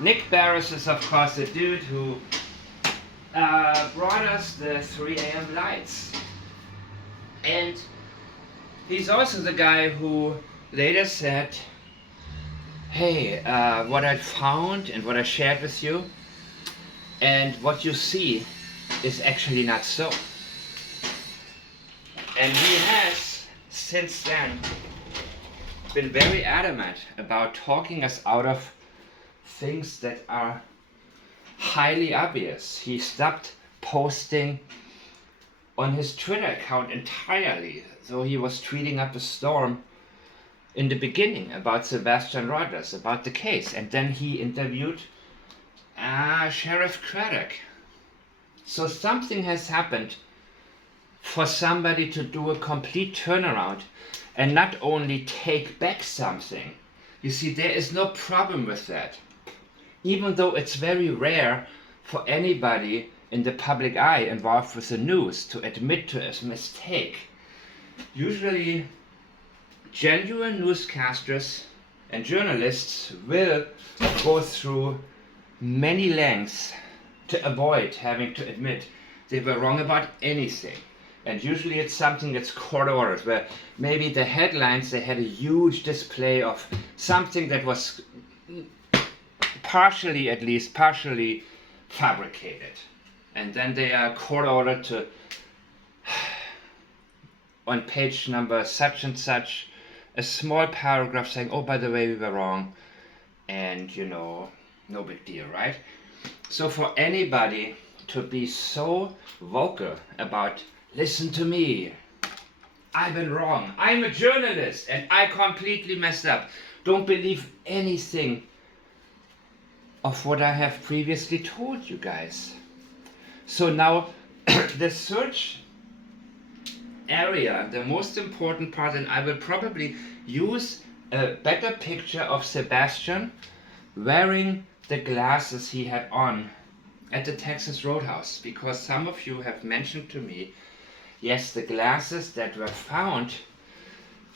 Nick Beres is of course the dude who brought us the 3 a.m. lights. And he's also the guy who later said, hey, what I found and what I shared with you and what you see is actually not so. And he has, since then, been very adamant about talking us out of things that are highly obvious. He stopped posting on his Twitter account entirely, though he was tweeting up a storm in the beginning about Sebastian Rogers, about the case, and then he interviewed Sheriff Craddock. So something has happened for somebody to do a complete turnaround and not only take back something. You see, there is no problem with that. Even though it's very rare for anybody in the public eye involved with the news to admit to a mistake. Usually, genuine newscasters and journalists will go through many lengths to avoid having to admit they were wrong about anything. And usually it's something that's court ordered, where maybe the headlines, they had a huge display of something that was partially fabricated. And then they are court ordered to, on page number such and such, a small paragraph saying, oh, by the way, we were wrong. And, you know, no big deal, right? So for anybody to be so vocal about, listen to me, I've been wrong, I'm a journalist and I completely messed up, don't believe anything of what I have previously told you guys. So now the search area, the most important part, and I will probably use a better picture of Sebastian wearing the glasses he had on at the Texas Roadhouse, because some of you have mentioned to me, yes, the glasses that were found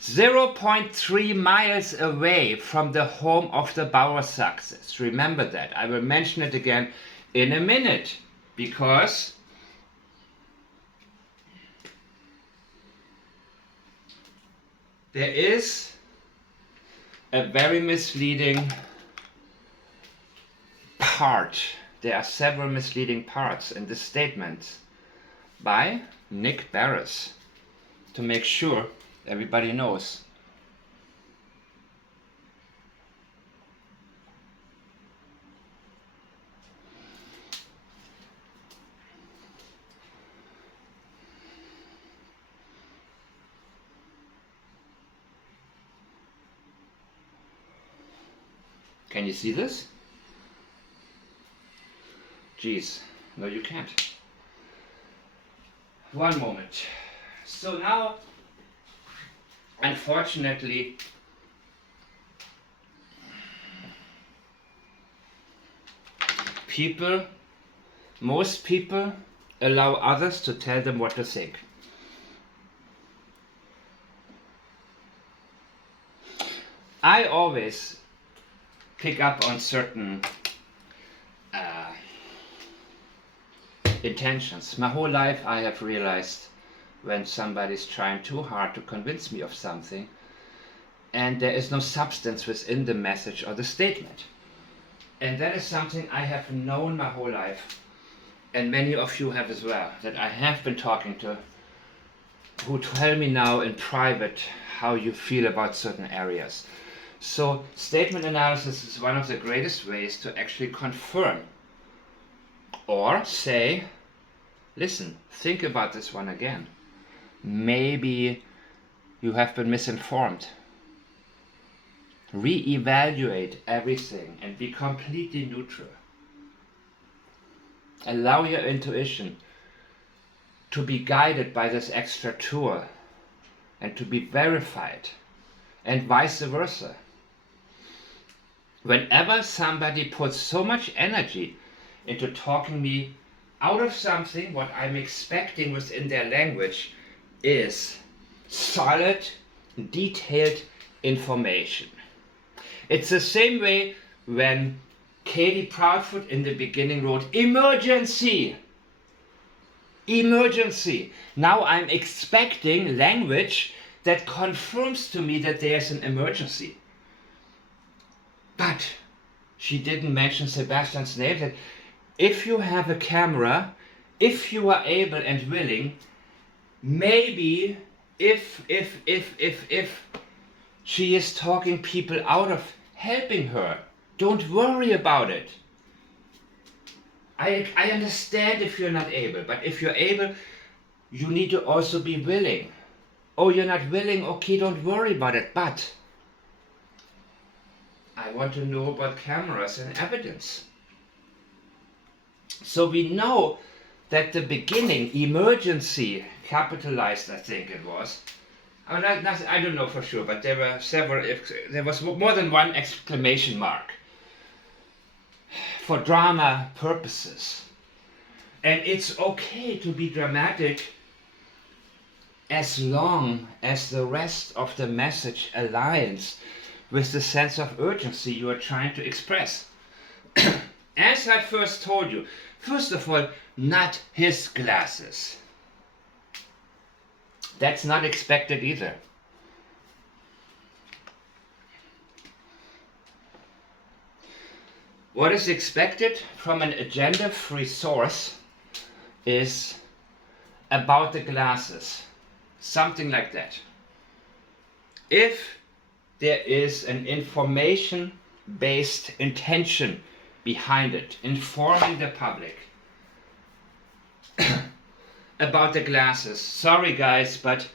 0.3 miles away from the home of the Bowersoxes. Remember that. I will mention it again in a minute, because there is a very misleading part. There are several misleading parts in this statement by Nick Beres, to make sure everybody knows. Can you see this? Geez, no you can't. One moment. So now, unfortunately, most people allow others to tell them what to think. I always pick up on certain intentions. My whole life I have realized when somebody's trying too hard to convince me of something and there is no substance within the message or the statement. And that is something I have known my whole life, and many of you have as well, that I have been talking to, who tell me now in private how you feel about certain areas. So statement analysis is one of the greatest ways to actually confirm or say, listen, think about this one again. Maybe you have been misinformed. Re-evaluate everything and be completely neutral. Allow your intuition to be guided by this extra tool and to be verified, and vice versa. Whenever somebody puts so much energy into talking me out of something, what I'm expecting within their language is solid, detailed information. It's the same way when Katie Proudfoot in the beginning wrote, emergency! Emergency! Now I'm expecting language that confirms to me that there's an emergency. But she didn't mention Sebastian's name, that if you have a camera, if you are able and willing, maybe if she is talking people out of helping her, don't worry about it. I understand if you're not able, but if you're able, you need to also be willing. Oh, you're not willing? Okay, don't worry about it, but I want to know about cameras and evidence. So we know that the beginning, emergency, capitalized I think it was. I don't know for sure, but there were several, there was more than one exclamation mark for drama purposes. And it's okay to be dramatic as long as the rest of the message aligns with the sense of urgency you are trying to express. As I first told you, first of all, not his glasses. That's not expected either. What is expected from an agenda-free source is about the glasses. Something like that. If there is an information-based intention behind it, informing the public about the glasses. Sorry guys, but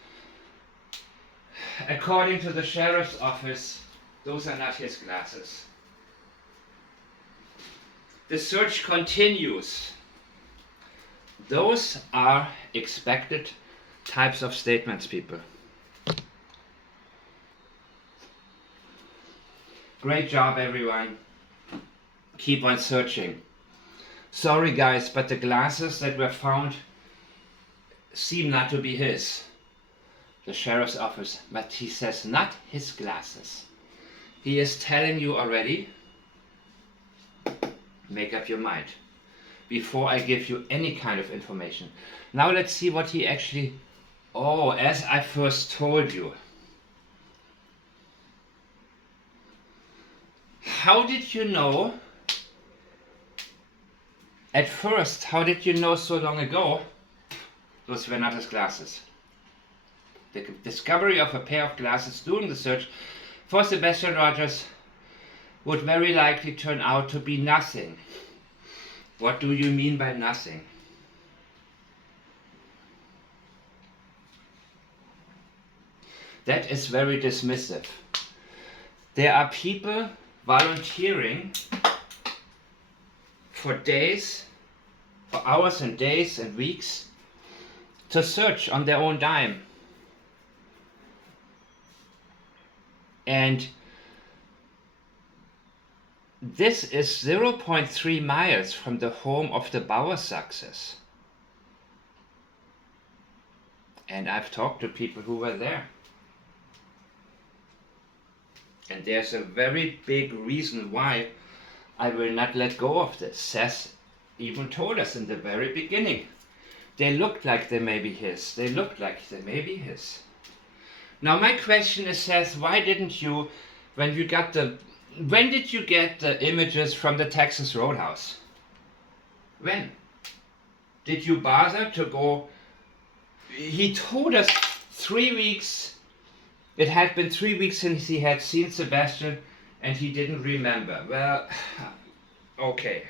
according to the sheriff's office, those are not his glasses. The search continues. Those are expected types of statements, people. Great job, everyone. Keep on searching. Sorry guys, but the glasses that were found seem not to be his. The sheriff's office, but he says not his glasses. He is telling you already, make up your mind before I give you any kind of information. Now let's see what he actually, as I first told you. How did you know, at first, how did you know so long ago those were not his glasses? The discovery of a pair of glasses during the search for Sebastian Rogers would very likely turn out to be nothing. What do you mean by nothing? That is very dismissive. There are people volunteering for days, for hours and days and weeks to search on their own dime. And this is 0.3 miles from the home of the Bowersoxes. And I've talked to people who were there. And there's a very big reason why I will not let go of this. Seth even told us in the very beginning. They looked like they may be his. They looked like they may be his. Now my question is, Seth, why didn't you, when did you get the images from the Texas Roadhouse? When? Did you bother to go? He told us 3 weeks. It had been 3 weeks since he had seen Sebastian and he didn't remember. Well, okay.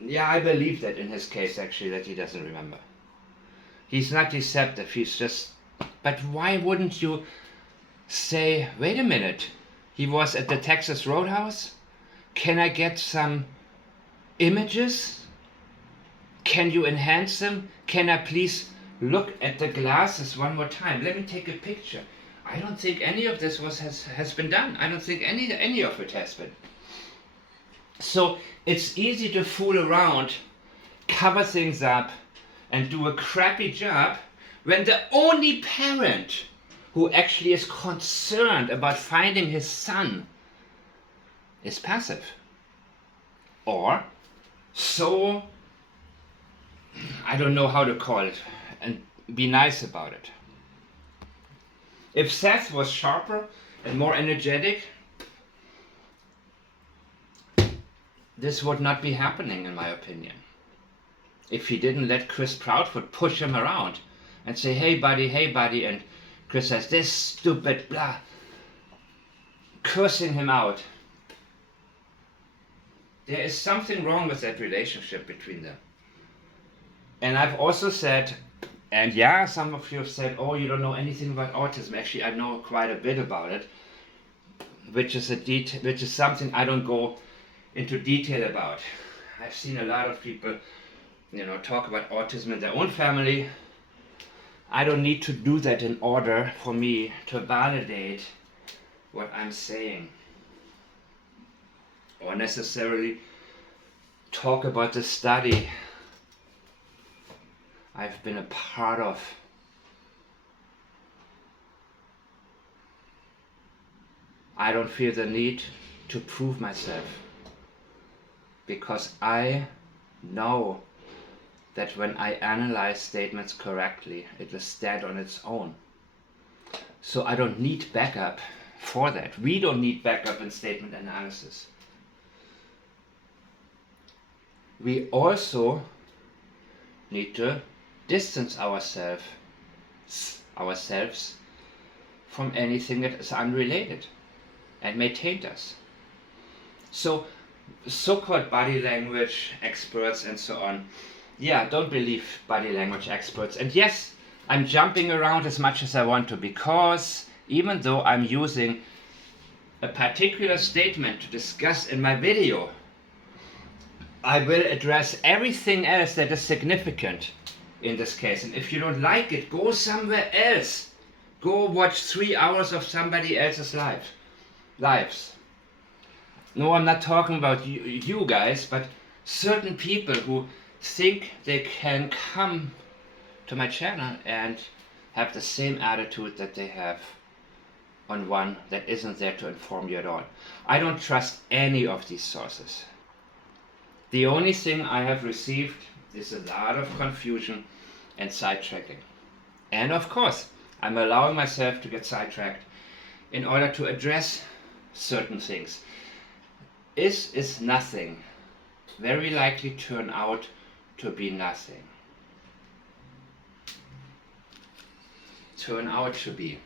Yeah, I believe that in his case actually, that he doesn't remember. He's not deceptive, he's just... But why wouldn't you say, wait a minute, he was at the Texas Roadhouse? Can I get some images? Can you enhance them? Can I please look at the glasses one more time? Let me take a picture. I don't think any of this has been done. I don't think any of it has been. So it's easy to fool around, cover things up, and do a crappy job when the only parent who actually is concerned about finding his son is passive. or so, I don't know how to call it, and be nice about it. If Seth was sharper and more energetic, this would not be happening, in my opinion. If he didn't let Chris Proudfoot push him around and say, hey buddy, and Chris says, this stupid blah, cursing him out. There is something wrong with that relationship between them. And I've also said, and yeah, some of you have said, oh, you don't know anything about autism. Actually, I know quite a bit about it, which is something I don't go into detail about. I've seen a lot of people, talk about autism in their own family. I don't need to do that in order for me to validate what I'm saying, or necessarily talk about the study I've been a part of. I don't feel the need to prove myself, because I know that when I analyze statements correctly, it will stand on its own. So I don't need backup for that. We don't need backup in statement analysis. We also need to distance ourselves from anything that is unrelated and may taint us. So, so-called body language experts and so on, yeah, don't believe body language experts. And yes, I'm jumping around as much as I want to, because even though I'm using a particular statement to discuss in my video, I will address everything else that is significant in this case. And if you don't like it, go somewhere else. Go watch 3 hours of somebody else's lives. No, I'm not talking about you guys, but certain people who think they can come to my channel and have the same attitude that they have on one that isn't there to inform you at all. I don't trust any of these sources. The only thing I have received is a lot of confusion and sidetracking. And of course, I'm allowing myself to get sidetracked in order to address certain things. Is nothing very likely turn out to be nothing. Turn out to be.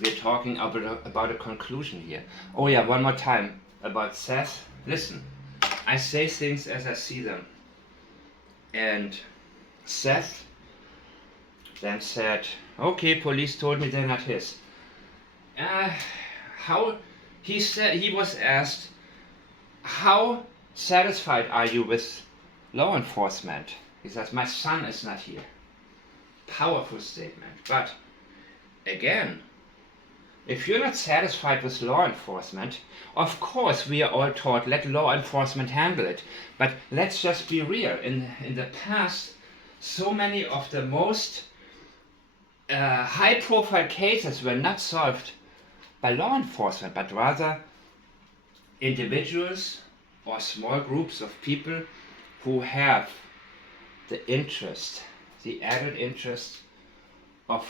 We're talking about a conclusion here. Oh yeah, one more time about Seth. Listen, I say things as I see them. And Seth then said, okay, police told me they're not his. He was asked, how satisfied are you with law enforcement? He says, my son is not here. Powerful statement. But again, if you're not satisfied with law enforcement, of course we are all taught, let law enforcement handle it. But let's just be real. In the past, so many of the most high-profile cases were not solved by law enforcement, but rather individuals or small groups of people who have the interest, the added interest of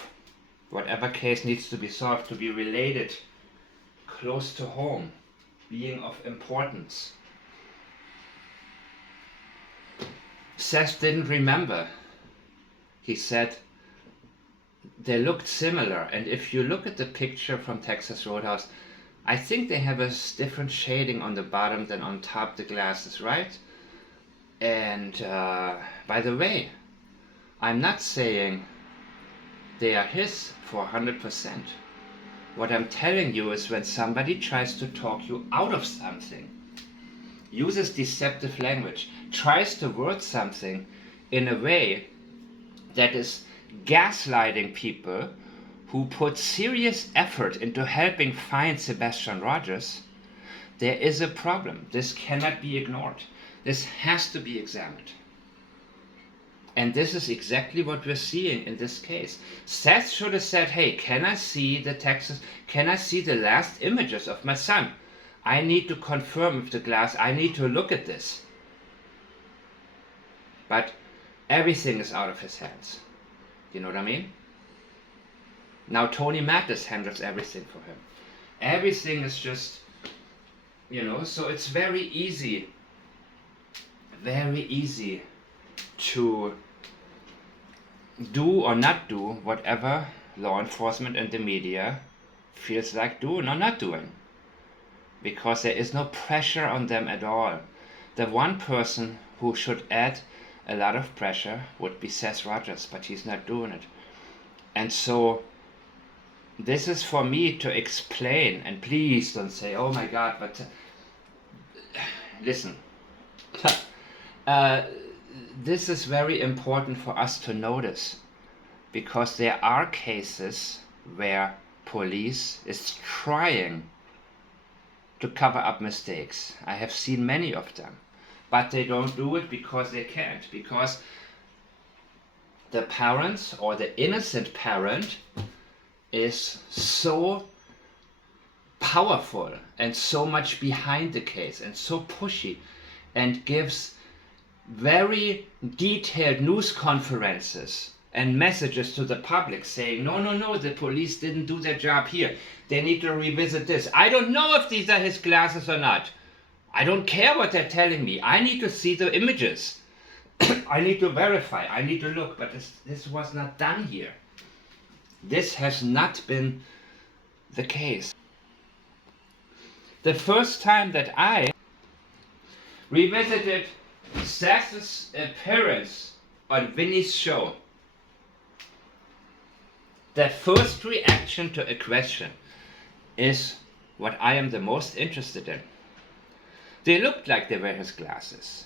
whatever case needs to be solved to be related, close to home, being of importance. Seth didn't remember. He said they looked similar, and if you look at the picture from Texas Roadhouse, I think they have a different shading on the bottom than on top, the glasses, right? And by the way, I'm not saying they are his for 100%. What I'm telling you is when somebody tries to talk you out of something, uses deceptive language, tries to word something in a way that is gaslighting people who put serious effort into helping find Sebastian Rogers, there is a problem. This cannot be ignored. This has to be examined. And this is exactly what we're seeing in this case. Seth should have said, hey, can I see the texts? Can I see the last images of my son? I need to confirm with the glass. I need to look at this. But everything is out of his hands. You know what I mean? Now Tony Mattis handles everything for him. Everything is just, so it's very easy to do or not do whatever law enforcement and the media feels like doing or not doing. Because there is no pressure on them at all. The one person who should add a lot of pressure would be Seth Rogers, but he's not doing it. And so this is for me to explain, and please don't say, oh my God, but listen. This is very important for us to notice, because there are cases where police is trying to cover up mistakes. I have seen many of them, but they don't do it because they can't, because the parents or the innocent parent is so powerful and so much behind the case and so pushy and gives very detailed news conferences and messages to the public saying, no, the police didn't do their job here. They need to revisit this. I don't know if these are his glasses or not. I don't care what they're telling me. I need to see the images. I need to verify. I need to look. But this was not done here. This has not been the case. The first time that I revisited Seth's appearance on Vinny's show, the first reaction to a question is what I am the most interested in. They looked like they were his glasses.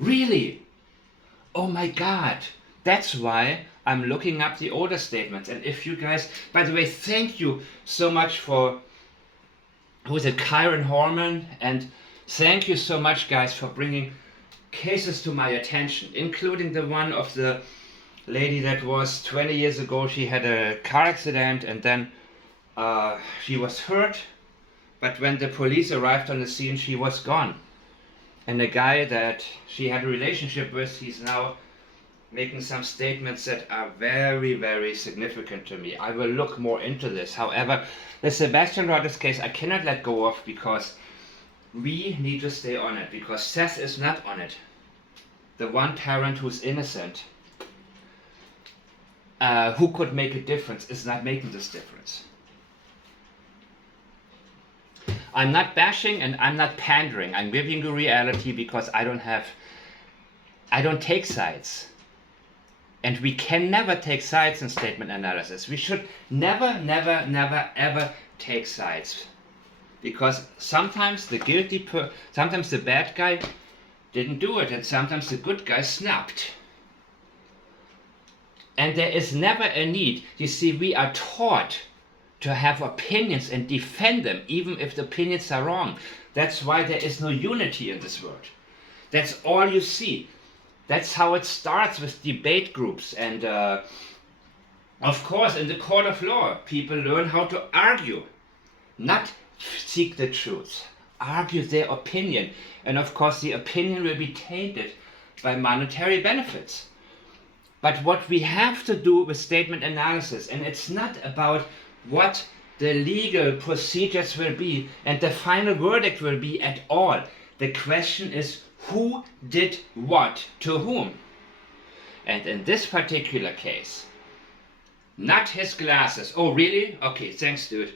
Really? Oh my God. That's why I'm looking up the order statements. And if you guys, by the way, thank you so much for, who is it, Kyron Horman, and thank you so much, guys, for bringing cases to my attention, including the one of the lady that was 20 years ago. She had a car accident and then she was hurt, but when the police arrived on the scene, she was gone. And the guy that she had a relationship with, he's now making some statements that are very, very significant to me. I will look more into this. However, the Sebastian Rogers case I cannot let go of, because we need to stay on it, because Seth is not on it. The one parent who's innocent, who could make a difference, is not making this difference. I'm not bashing and I'm not pandering. I'm giving you reality because I don't take sides. And we can never take sides in statement analysis. We should never, ever take sides. Because sometimes sometimes the bad guy didn't do it, and sometimes the good guy snapped. And there is never a need. You see, we are taught to have opinions and defend them, even if the opinions are wrong. That's why there is no unity in this world. That's all you see. That's how it starts with debate groups. And of course, in the court of law, people learn how to argue, not seek the truth. Argue their opinion. And of course, the opinion will be tainted by monetary benefits. But what we have to do with statement analysis, and it's not about what the legal procedures will be and the final verdict will be at all. The question is, who did what to whom? And in this particular case, not his glasses. Oh, really? Okay, thanks, dude.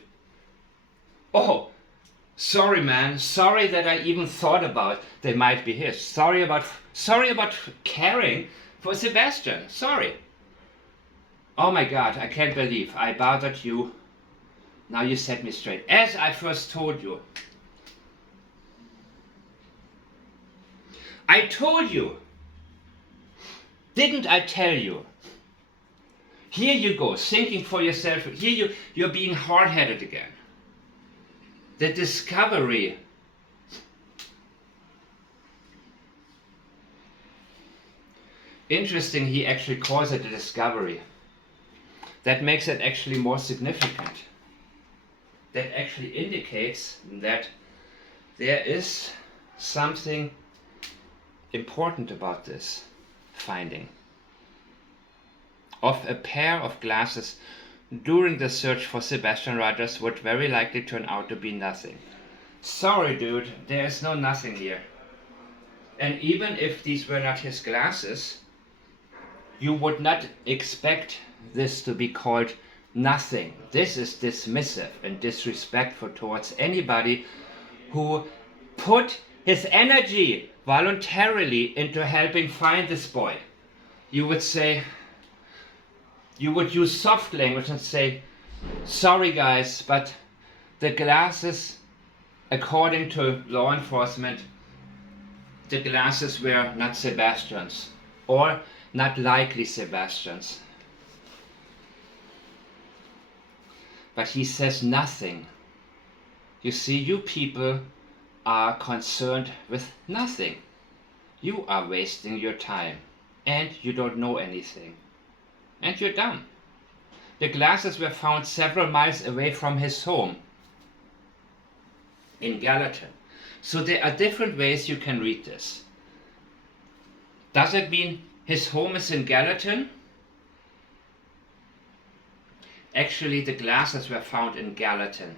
Oh, sorry, man. Sorry that I even thought about they might be his. Sorry about caring for Sebastian. Sorry. Oh my God, I can't believe I bothered you. Now you set me straight. As I first told you. I told you. Didn't I tell you? Here you go, thinking for yourself. Here you're being hard-headed again. The discovery Interesting, he actually calls it a discovery. That makes it actually more significant. That actually indicates that there is something important about this finding of a pair of glasses during the search for Sebastian Rogers would very likely turn out to be nothing. Sorry dude, there is no nothing here. And even if these were not his glasses, you would not expect this to be called nothing. This is dismissive and disrespectful towards anybody who put his energy voluntarily into helping find this boy. You would say, you would use soft language and say, sorry guys, but the glasses, according to law enforcement, the glasses were not Sebastian's, or not likely Sebastian's. But he says nothing. You see, you people are concerned with nothing. You are wasting your time, and you don't know anything. And you're dumb. The glasses were found several miles away from his home in Gallatin. So there are different ways you can read this. Does it mean his home is in Gallatin? Actually, the glasses were found in Gallatin.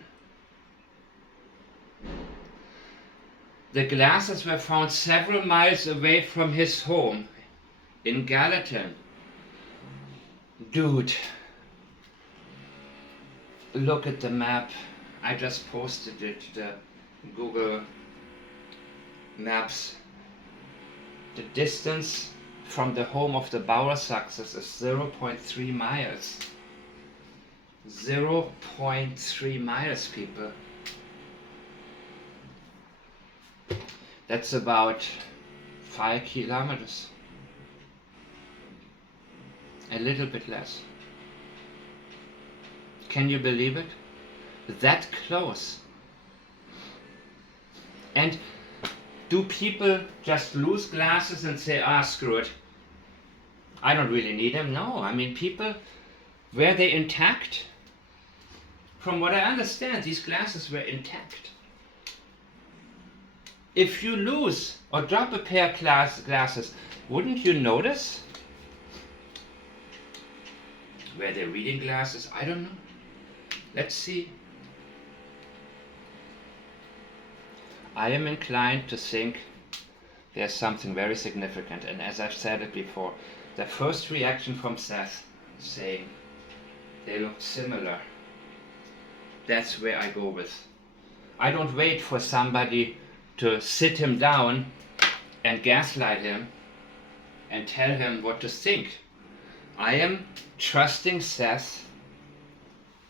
The glasses were found several miles away from his home in Gallatin. Dude, look at the map. I just posted it, the Google Maps. The distance from the home of the Bowersoxes is 0.3 miles. 0.3 miles, people. That's about 5 kilometers. A little bit less. Can you believe it? That close. And do people just lose glasses and say, ah, screw it, I don't really need them? No, I mean, people, were they intact? From what I understand, these glasses were intact. If you lose or drop a pair of glasses, wouldn't you notice? Were they reading glasses? I don't know. Let's see. I am inclined to think there's something very significant, and as I've said it before, the first reaction from Seth saying they looked similar, that's where I go with. I don't wait for somebody to sit him down and gaslight him and tell him what to think. I am trusting Seth,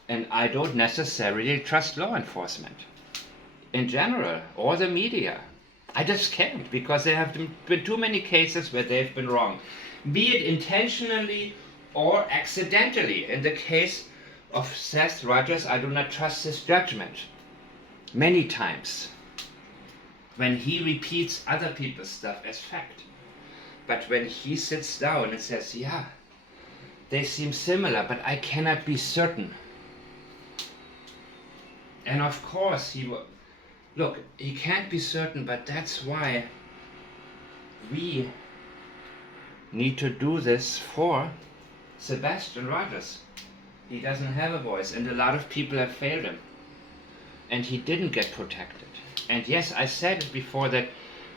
and I don't necessarily trust law enforcement in general, or the media. I just can't, because there have been too many cases where they've been wrong, be it intentionally or accidentally. In the case of Seth Rogers, I do not trust his judgment many times when he repeats other people's stuff as fact. But when he sits down and says, yeah, they seem similar, but I cannot be certain. And of course look, he can't be certain, but that's why we need to do this for Sebastian Rogers. He doesn't have a voice, and a lot of people have failed him. And he didn't get protected. And yes, I said it before that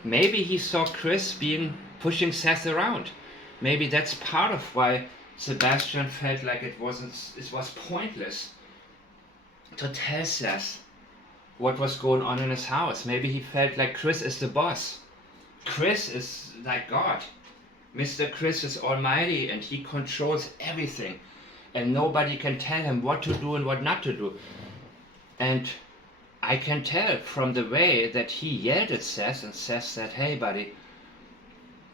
maybe he saw Chris pushing Seth around. Maybe that's part of why Sebastian felt like it was pointless to tell Seth what was going on in his house. Maybe he felt like Chris is the boss. Chris is like God. Mr. Chris is almighty, and he controls everything. And nobody can tell him what to do and what not to do. And I can tell from the way that he yelled at Seth, and Seth said, hey buddy,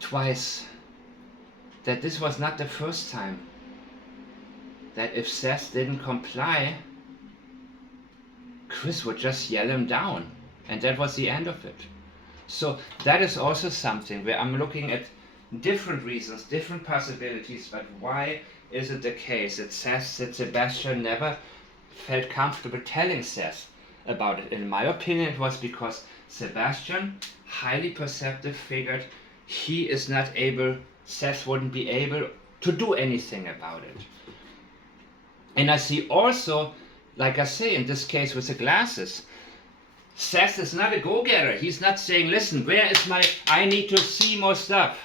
twice, that this was not the first time. That if Seth didn't comply, Chris would just yell him down, and that was the end of it. So that is also something where I'm looking at different reasons, different possibilities, but why is it the case? It says that Sebastian never felt comfortable telling Seth about it. In my opinion, it was because Sebastian, highly perceptive, figured he is not able, Seth wouldn't be able to do anything about it. And I see also, like I say, in this case with the glasses, Seth is not a go-getter. He's not saying, listen, where is I need to see more stuff.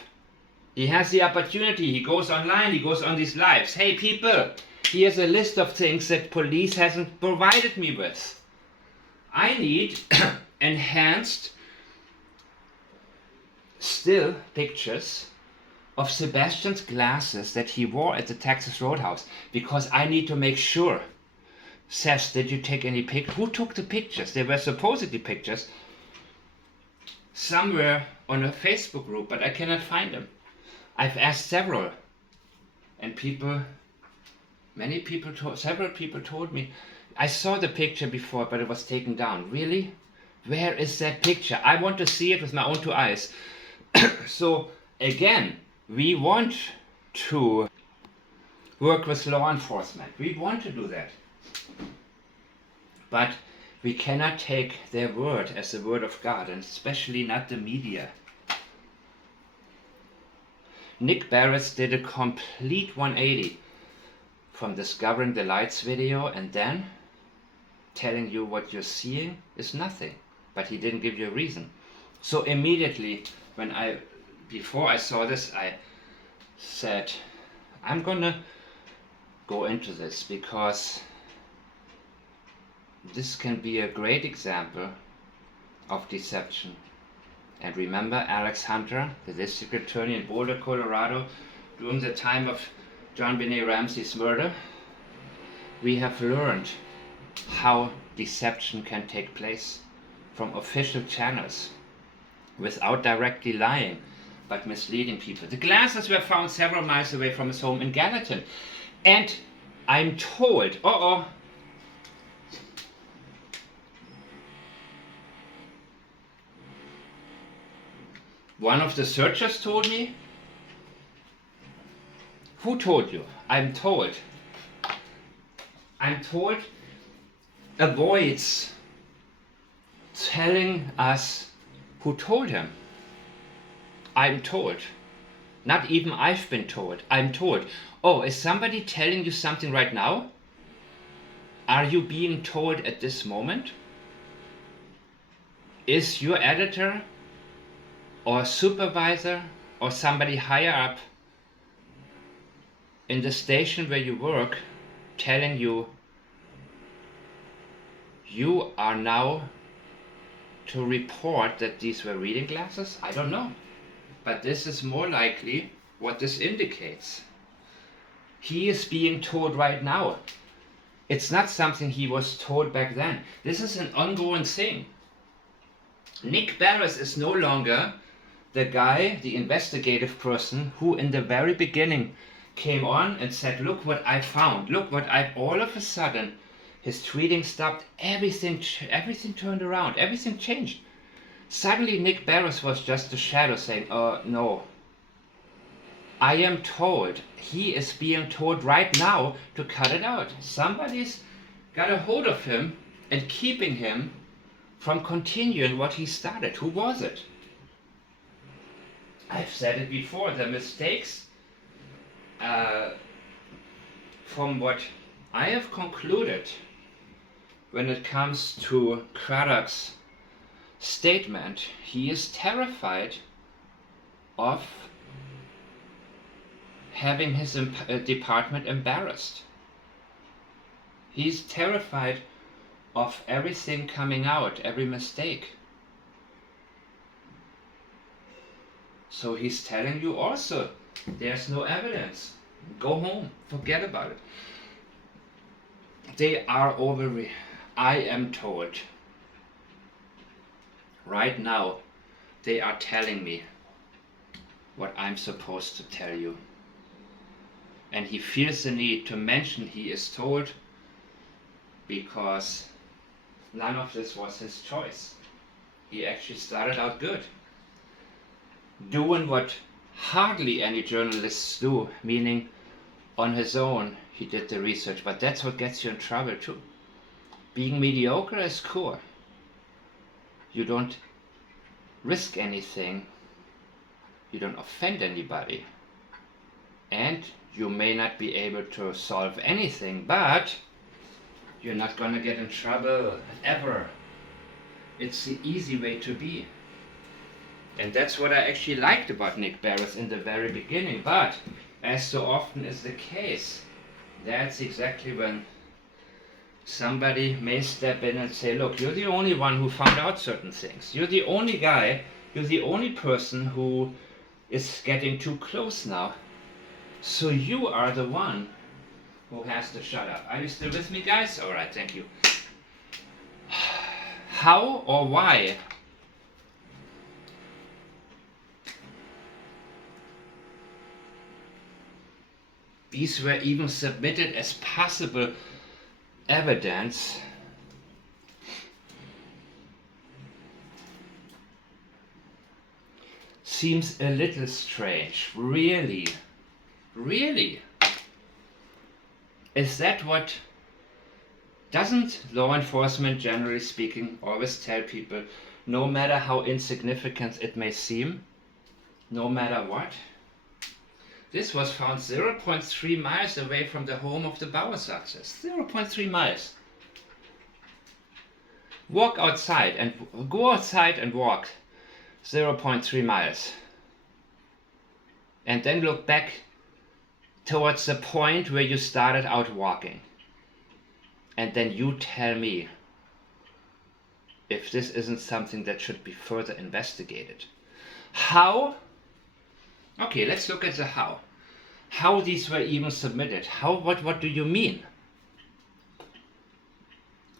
He has the opportunity. He goes online, he goes on these lives. Hey people, here's a list of things that police hasn't provided me with. I need enhanced still pictures of Sebastian's glasses that he wore at the Texas Roadhouse, because I need to make sure. Seth, did you take any pictures? Who took the pictures? They were supposedly pictures somewhere on a Facebook group, but I cannot find them. I've asked several, and several people told me, I saw the picture before, but it was taken down. Really? Where is that picture? I want to see it with my own two eyes. So again, we want to work with law enforcement. We want to do that. But we cannot take their word as the word of God, and especially not the media. Nick Beres did a complete 180 from discovering the lights video and then telling you what you're seeing is nothing. But he didn't give you a reason. So immediately, before I saw this, I said, I'm gonna go into this because this can be a great example of deception. And remember Alex Hunter, the district attorney in Boulder, Colorado, during the time of John Benet Ramsey's murder? We have learned how deception can take place from official channels without directly lying, but misleading people. The glasses were found several miles away from his home in Gallatin. And I'm told, one of the searchers told me. Who told you? I'm told avoids telling us who told him. I'm told. Not even I've been told. I'm told. Oh, is somebody telling you something right now? Are you being told at this moment? Is your editor or supervisor or somebody higher up in the station where you work telling you you are now to report that these were reading glasses? I don't know. But this is more likely what this indicates. He is being told right now. It's not something he was told back then. This is an ongoing thing. Nick Beres is no longer the guy, the investigative person, who in the very beginning came on and said, look what I found, look what all of a sudden, his tweeting stopped, everything turned around, everything changed. Suddenly Nick Beres was just a shadow saying, no. I am told, he is being told right now to cut it out. Somebody's got a hold of him and keeping him from continuing what he started. Who was it? I've said it before, the mistakes, from what I have concluded when it comes to Craddock's statement, he is terrified of having his department embarrassed. He's terrified of everything coming out, every mistake. So he's telling you also, there's no evidence. Go home, forget about it. They are I am told, right now, they are telling me what I'm supposed to tell you. And he feels the need to mention he is told because none of this was his choice. He actually started out good, doing what hardly any journalists do, meaning on his own he did the research, but that's what gets you in trouble too. Being mediocre is cool. You don't risk anything, you don't offend anybody, and you may not be able to solve anything, but you're not gonna get in trouble ever. It's the easy way to be. And that's what I actually liked about Nick Beres in the very beginning. But as so often is the case, that's exactly when somebody may step in and say, look, you're the only one who found out certain things. You're the only guy, you're the only person who is getting too close now. So you are the one who has to shut up. Are you still with me, guys? Alright, thank you. How or why? These were even submitted as possible evidence. Seems a little strange. Really? Really? Is that what... Doesn't law enforcement, generally speaking, always tell people, no matter how insignificant it may seem, no matter what? This was found 0.3 miles away from the home of the Bowersoxes. 0.3 miles. Walk outside and go outside and walk 0.3 miles. And then look back towards the point where you started out walking. And then you tell me if this isn't something that should be further investigated. How? Okay, let's look at the how. How these were even submitted. What do you mean?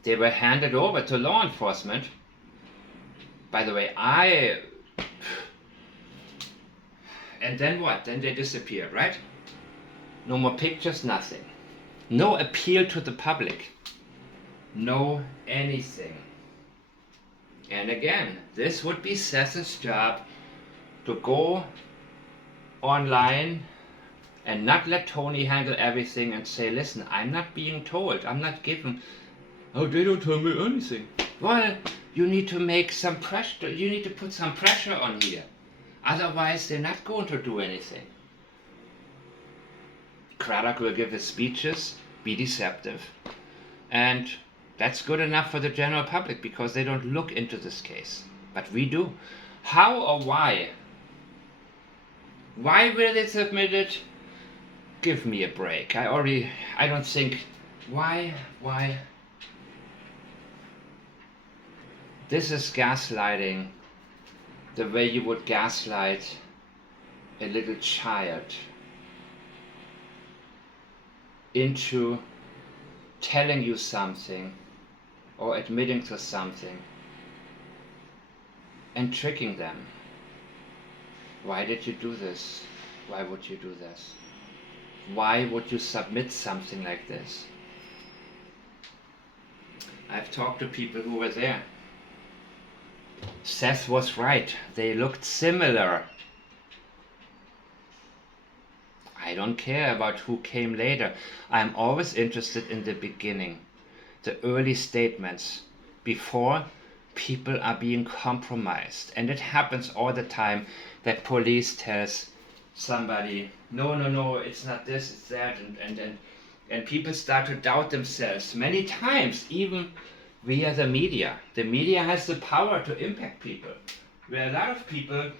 They were handed over to law enforcement. By the way, and then what? Then they disappeared, right? No more pictures, nothing. No appeal to the public. No anything. And again, this would be Seth's job to go online and not let Tony handle everything and say, listen, I'm not being told, I'm not given, oh, they don't tell me anything. Well, you need to make some pressure, you need to put some pressure on here. Otherwise, they're not going to do anything. Craddock will give his speeches, be deceptive, and that's good enough for the general public because they don't look into this case. But we do. How or why? Why will they submit it? Give me a break. I don't think, why? This is gaslighting the way you would gaslight a little child into telling you something or admitting to something and tricking them. Why did you do this? Why would you do this? Why would you submit something like this? I've talked to people who were there. Seth was right. They looked similar. I don't care about who came later. I'm always interested in the beginning, the early statements, before people are being compromised. And it happens all the time that police tells somebody, no, it's not this, it's that, and people start to doubt themselves many times, even via the media. The media has the power to impact people. Where a lot of people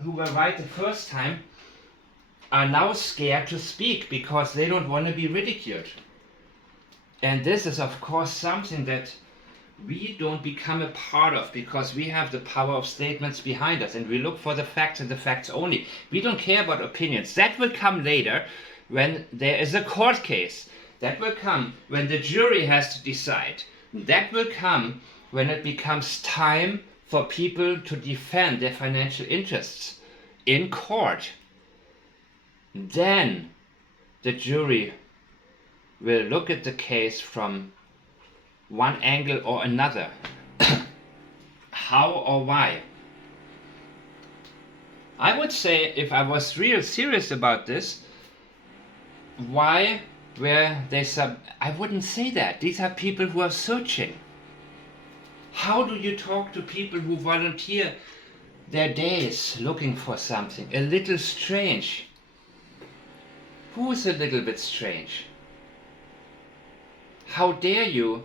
who were right the first time are now scared to speak because they don't want to be ridiculed. And this is of course something that we don't become a part of because we have the power of statements behind us and we look for the facts and the facts only. We don't care about opinions. That will come later when there is a court case. That will come when the jury has to decide. That will come when it becomes time for people to defend their financial interests in court. Then the jury will look at the case from one angle or another. How or why? I would say, if I was real serious about this, why were they I wouldn't say that. These are people who are searching. How do you talk to people who volunteer their days looking for something? A little strange. Who is a little bit strange? How dare you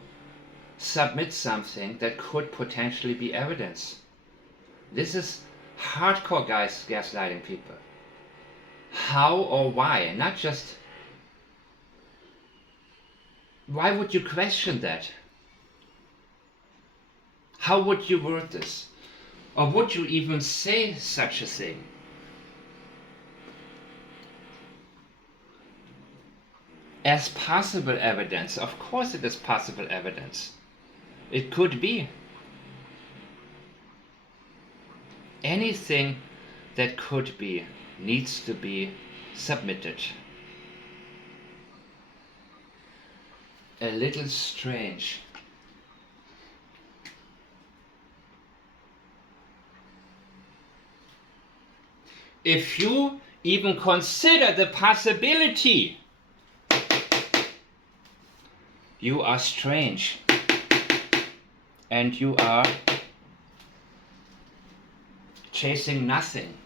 submit something that could potentially be evidence? This is hardcore gaslighting people. How or why? Not just... Why would you question that? How would you word this? Or would you even say such a thing? As possible evidence, of course it is possible evidence. It could be. Anything that could be needs to be submitted. A little strange. If you even consider the possibility, you are strange. And you are chasing nothing.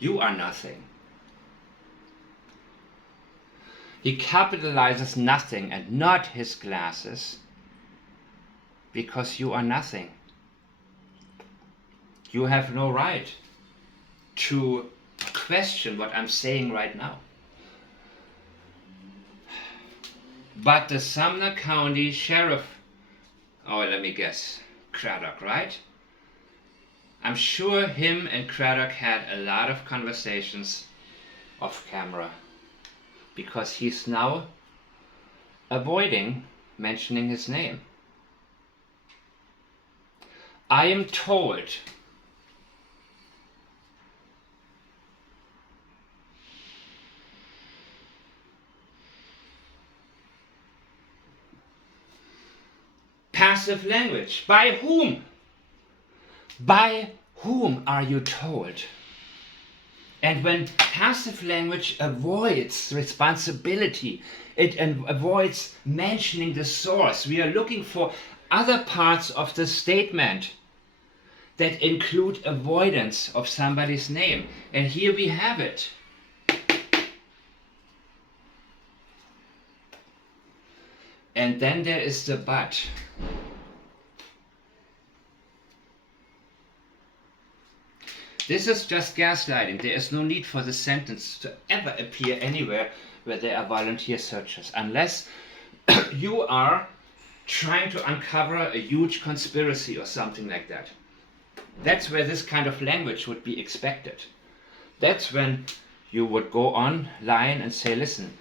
You are nothing. He capitalizes nothing and not his glasses because you are nothing. You have no right to question what I'm saying right now. But the Sumner County Sheriff, oh, let me guess, Craddock, right? I'm sure him and Craddock had a lot of conversations off camera, because he's now avoiding mentioning his name. I am told passive language. By whom? By whom are you told? And when passive language avoids responsibility, it avoids mentioning the source. We are looking for other parts of the statement that include avoidance of somebody's name. And here we have it. And then there is the but. This is just gaslighting. There is no need for the sentence to ever appear anywhere where there are volunteer searches, unless you are trying to uncover a huge conspiracy or something like that. That's where this kind of language would be expected. That's when you would go online and say, listen,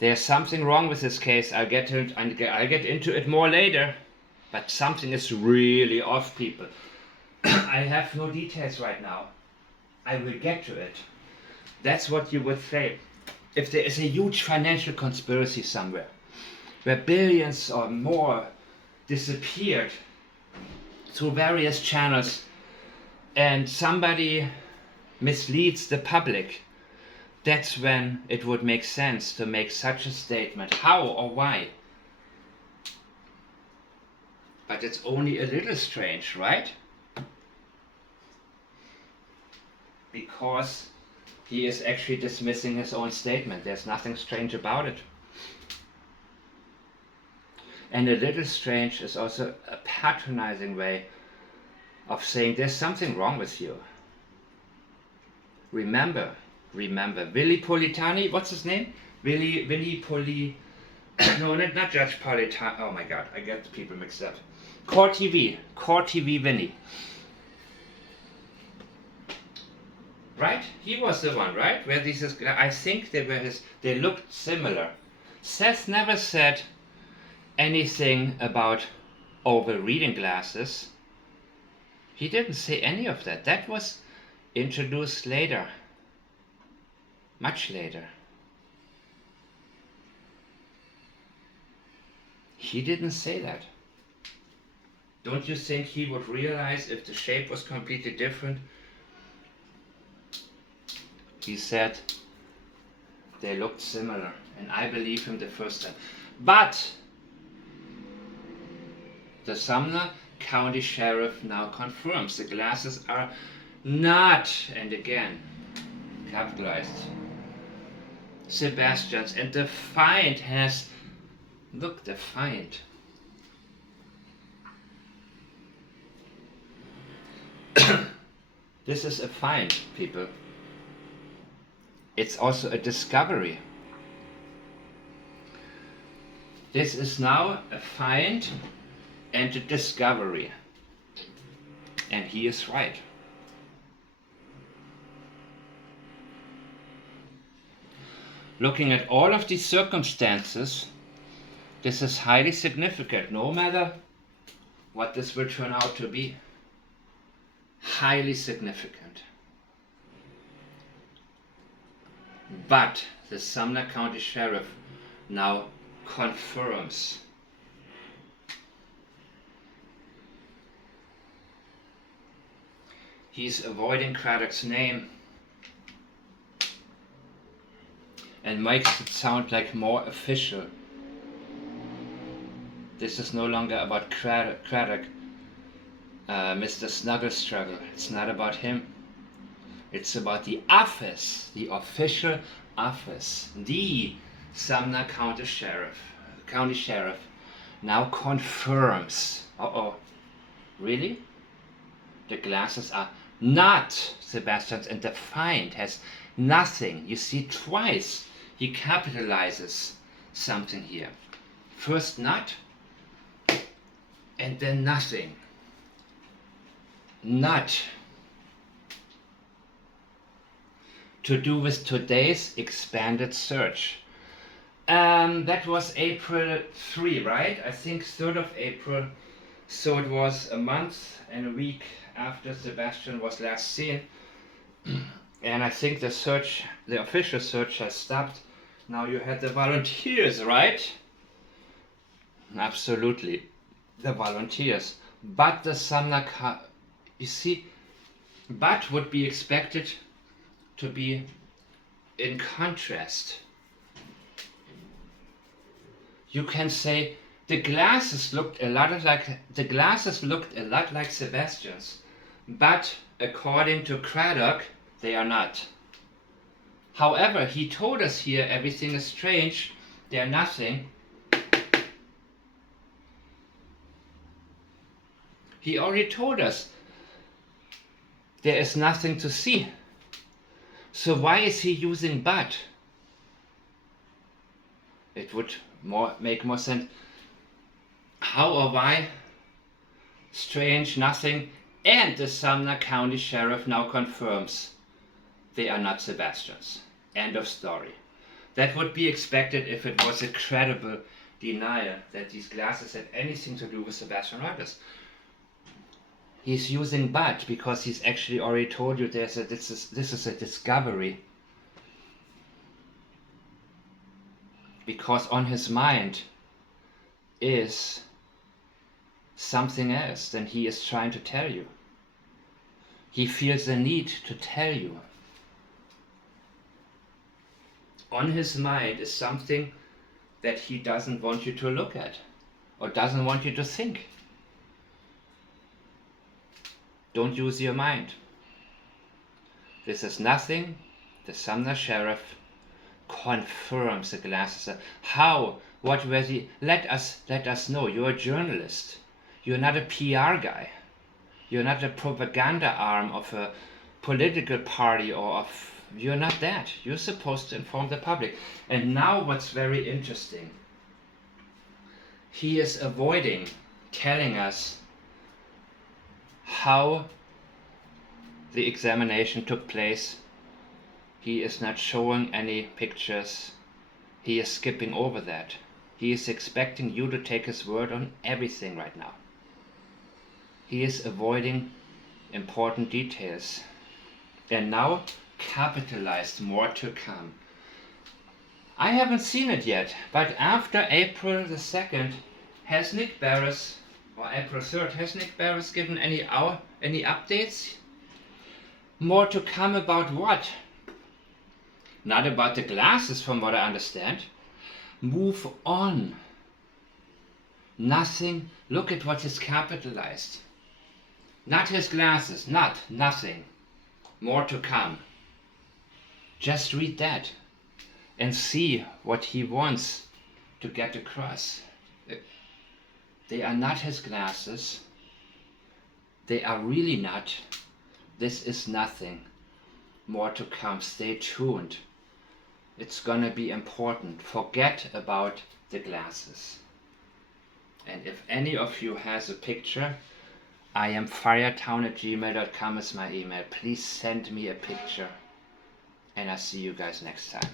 there's something wrong with this case. I'll get into it more later, but something is really off, people. I have no details right now. I will get to it. That's what you would say. If there is a huge financial conspiracy somewhere, where billions or more disappeared through various channels, and somebody misleads the public, that's when it would make sense to make such a statement. How or why? But it's only a little strange, right? Because he is actually dismissing his own statement. There's nothing strange about it. And a little strange is also a patronizing way of saying there's something wrong with you. Remember, Willy Politani, what's his name? Willy no, not Judge Politani, oh my god, I get the people mixed up. Core TV Vinny. Right? He was the one, right? Where these, I think they looked similar. Seth never said anything about oval reading glasses. He didn't say any of that. That was introduced later. Much later. He didn't say that. Don't you think he would realize if the shape was completely different He said they looked similar, and I believe him the first time. But the Sumner County Sheriff now confirms the glasses are not, and again, capitalized, Sebastian's, and the find has, look, the find. This is a find, people. It's also a discovery. This is now a find and a discovery. And he is right. Looking at all of these circumstances, this is highly significant, no matter what this will turn out to be. Highly significant. But the Sumner County Sheriff now confirms he's avoiding Craddock's name and makes it sound like more official. This is no longer about Craddock, Mr. Snuggle Struggle. It's not about him. It's about the office, the official office. The Sumner County Sheriff now confirms. Really? The glasses are not Sebastian's, and the find has nothing. You see, twice he capitalizes something here. First not, and then nothing. Not to do with today's expanded search. That was April 3, right? I think 3rd of April. So it was a month and a week after Sebastian was last seen. And I think the search, the official search, has stopped. Now you had the volunteers, right? Absolutely, the volunteers. But the Sumner, you see, but would be expected to be in contrast. You can say the glasses looked a lot like Sebastian's, but according to Craddock, they are not. However, he told us here everything is strange, they are nothing. He already told us there is nothing to see. So why is he using but? It would make more sense. How or why? Strange, nothing. And the Sumner County Sheriff now confirms they are not Sebastian's. End of story. That would be expected if it was a credible denial that these glasses had anything to do with Sebastian Rogers. He's using but because he's actually already told you this is a discovery. Because on his mind is something else than he is trying to tell you. He feels the need to tell you. On his mind is something that he doesn't want you to look at or doesn't want you to think. Don't use your mind. This is nothing. The Sumner Sheriff confirms the glasses. How? What were the? Let us know. You're a journalist. You're not a PR guy. You're not a propaganda arm of a political party or of. You're not that. You're supposed to inform the public. And now what's very interesting. He is avoiding telling us how the examination took place. He is not showing any pictures. He is skipping over that. He is expecting you to take his word on everything right now. He is avoiding important details. And now capitalized, more to come. I haven't seen it yet, but after April the 2nd, has Nick Beres, or April 3rd, has Nick Beres given any updates? More to come about what? Not about the glasses, from what I understand. Move on. Nothing. Look at what is capitalized. Not his glasses. Nothing. More to come. Just read that and see what he wants to get across. They are not his glasses. They are really not. This is nothing. More to come. Stay tuned. It's gonna be important. Forget about the glasses. And if any of you has a picture, I am firetown@gmail.com is my email. Please send me a picture. And I'll see you guys next time.